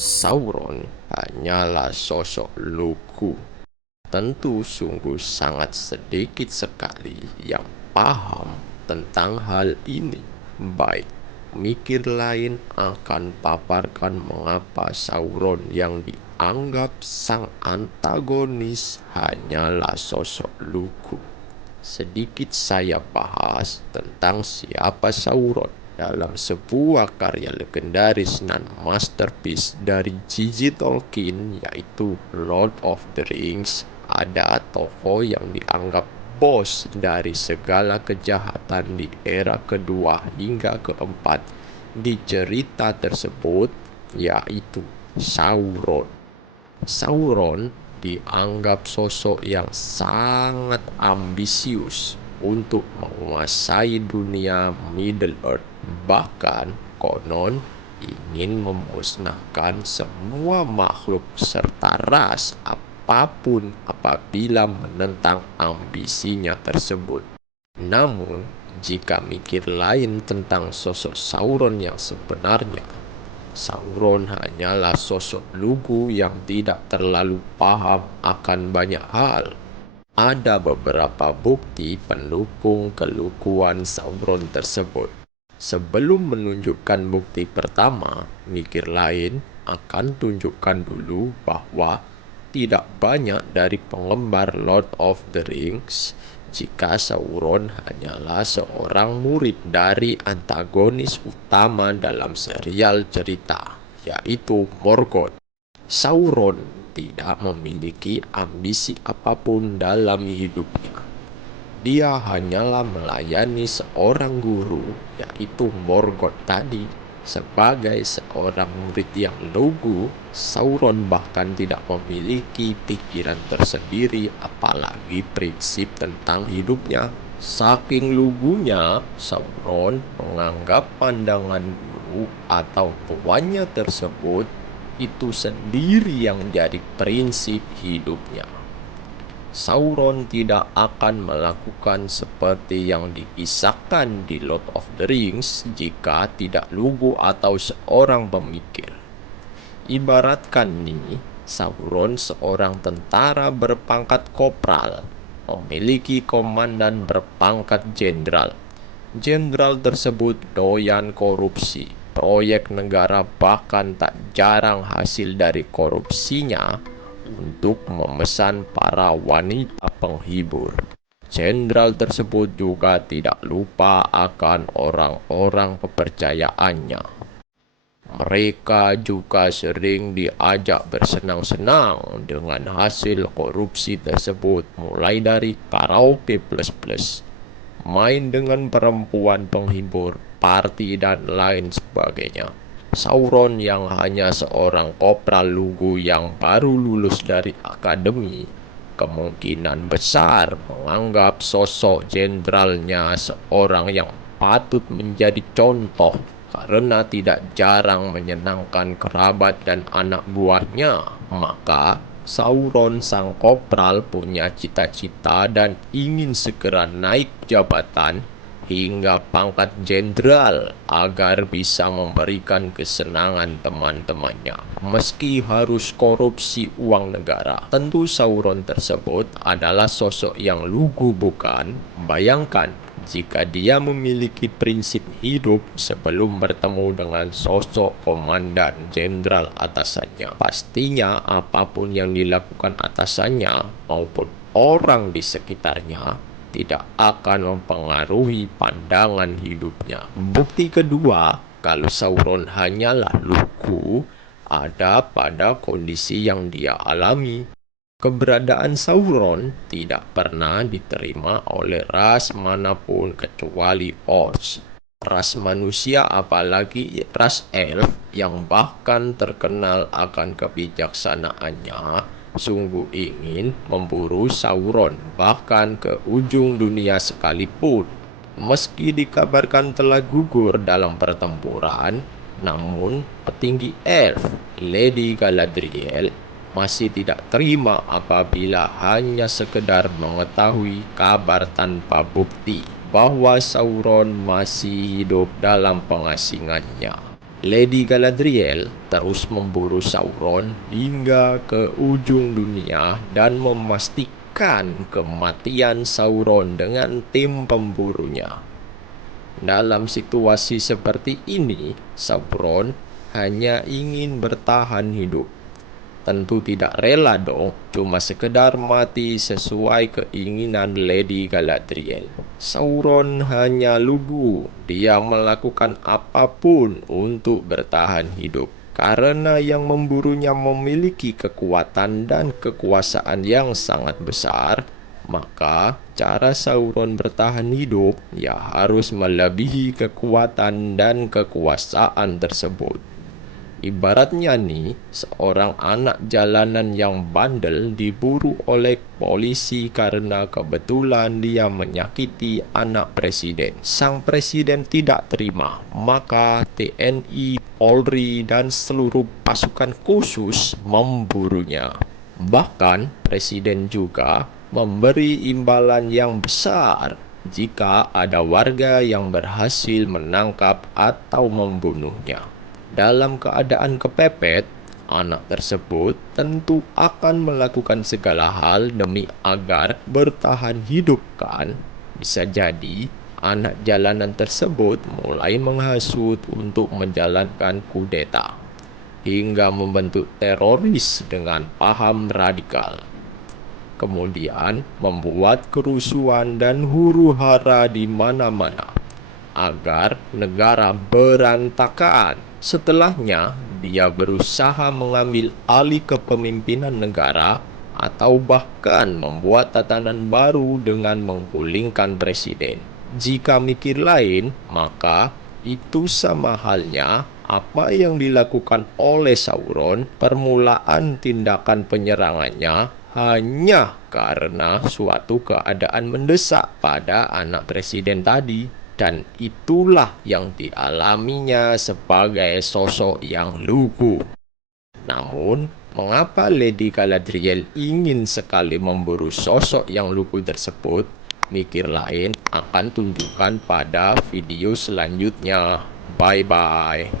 Sauron hanyalah sosok lugu. Tentu sungguh sangat sedikit sekali yang paham tentang hal ini. Baik, mikir lain akan paparkan mengapa Sauron yang dianggap sang antagonis hanyalah sosok lugu. Sedikit saya bahas tentang siapa Sauron dalam sebuah karya legendaris dan masterpiece dari J.J. Tolkien, yaitu Lord of the Rings. Ada tokoh yang dianggap bos dari segala kejahatan di era kedua hingga keempat di cerita tersebut, yaitu Sauron. Sauron dianggap sosok yang sangat ambisius untuk menguasai dunia Middle-earth. Bahkan konon ingin memusnahkan semua makhluk serta ras apapun apabila menentang ambisinya tersebut. Namun, jika mikir lain tentang sosok Sauron yang sebenarnya, Sauron hanyalah sosok lugu yang tidak terlalu paham akan banyak hal. Ada beberapa bukti pendukung keluguan Sauron tersebut. Sebelum menunjukkan bukti pertama, mikir lain akan tunjukkan dulu bahwa tidak banyak dari penggemar Lord of the Rings jika Sauron hanyalah seorang murid dari antagonis utama dalam serial cerita, yaitu Morgoth. Sauron tidak memiliki ambisi apapun dalam hidupnya. Dia hanyalah melayani seorang guru, yaitu Morgoth tadi. Sebagai seorang murid yang lugu, Sauron bahkan tidak memiliki pikiran tersendiri, apalagi prinsip tentang hidupnya. Saking lugunya, Sauron menganggap pandangan guru atau tuannya tersebut itu sendiri yang jadi prinsip hidupnya. Sauron tidak akan melakukan seperti yang dikisahkan di Lord of the Rings jika tidak lugu atau seorang pemikir. Ibaratkan nih, Sauron seorang tentara berpangkat kopral, memiliki komandan berpangkat jenderal. Jenderal tersebut doyan korupsi. Proyek negara bahkan tak jarang hasil dari korupsinya untuk memesan para wanita penghibur. Jenderal tersebut juga tidak lupa akan orang-orang kepercayaannya. Mereka juga sering diajak bersenang-senang dengan hasil korupsi tersebut, mulai dari karaoke plus-plus, main dengan perempuan penghibur, party, dan lain sebagainya. Sauron yang hanya seorang kopral lugu yang baru lulus dari akademi, kemungkinan besar menganggap sosok jenderalnya seorang yang patut menjadi contoh karena tidak jarang menyenangkan kerabat dan anak buahnya. Maka Sauron sang kopral punya cita-cita dan ingin segera naik jabatan hingga pangkat jenderal agar bisa memberikan kesenangan teman-temannya. Meski harus korupsi uang negara, tentu Sauron tersebut adalah sosok yang lugu, bukan? Bayangkan jika dia memiliki prinsip hidup sebelum bertemu dengan sosok komandan jenderal atasannya. Pastinya apapun yang dilakukan atasannya maupun orang di sekitarnya tidak akan mempengaruhi pandangan hidupnya. Bukti kedua, kalau Sauron hanyalah lugu, ada pada kondisi yang dia alami. Keberadaan Sauron tidak pernah diterima oleh ras manapun kecuali Orcs. Ras manusia, apalagi ras elf yang bahkan terkenal akan kebijaksanaannya, sungguh ingin memburu Sauron bahkan ke ujung dunia sekalipun. Meski dikabarkan telah gugur dalam pertempuran, namun petinggi elf Lady Galadriel masih tidak terima apabila hanya sekedar mengetahui kabar tanpa bukti bahwa Sauron masih hidup dalam pengasingannya. Lady Galadriel terus memburu Sauron hingga ke ujung dunia dan memastikan kematian Sauron dengan tim pemburunya. Dalam situasi seperti ini, Sauron hanya ingin bertahan hidup. Tentu tidak rela dong, cuma sekedar mati sesuai keinginan Lady Galadriel. Sauron hanya lugu, dia melakukan apapun untuk bertahan hidup. Karena yang memburunya memiliki kekuatan dan kekuasaan yang sangat besar, maka cara Sauron bertahan hidup ya harus melebihi kekuatan dan kekuasaan tersebut. Ibaratnya nih, seorang anak jalanan yang bandel diburu oleh polisi karena kebetulan dia menyakiti anak presiden. Sang presiden tidak terima, maka TNI, Polri, dan seluruh pasukan khusus memburunya. Bahkan, presiden juga memberi imbalan yang besar jika ada warga yang berhasil menangkap atau membunuhnya. Dalam keadaan kepepet, anak tersebut tentu akan melakukan segala hal demi agar bertahan hidup kan? Bisa jadi anak jalanan tersebut mulai menghasut untuk menjalankan kudeta hingga membentuk teroris dengan paham radikal. Kemudian membuat kerusuhan dan huru-hara di mana-mana agar negara berantakan. Setelahnya, dia berusaha mengambil alih kepemimpinan negara atau bahkan membuat tatanan baru dengan menggulingkan presiden. Jika mikir lain, maka itu sama halnya apa yang dilakukan oleh Sauron. Permulaan tindakan penyerangannya hanya karena suatu keadaan mendesak pada anak presiden tadi. Dan itulah yang dialaminya sebagai sosok yang lugu. Namun, mengapa Lady Galadriel ingin sekali memburu sosok yang lugu tersebut? Mikir lain akan tunjukkan pada video selanjutnya. Bye-bye.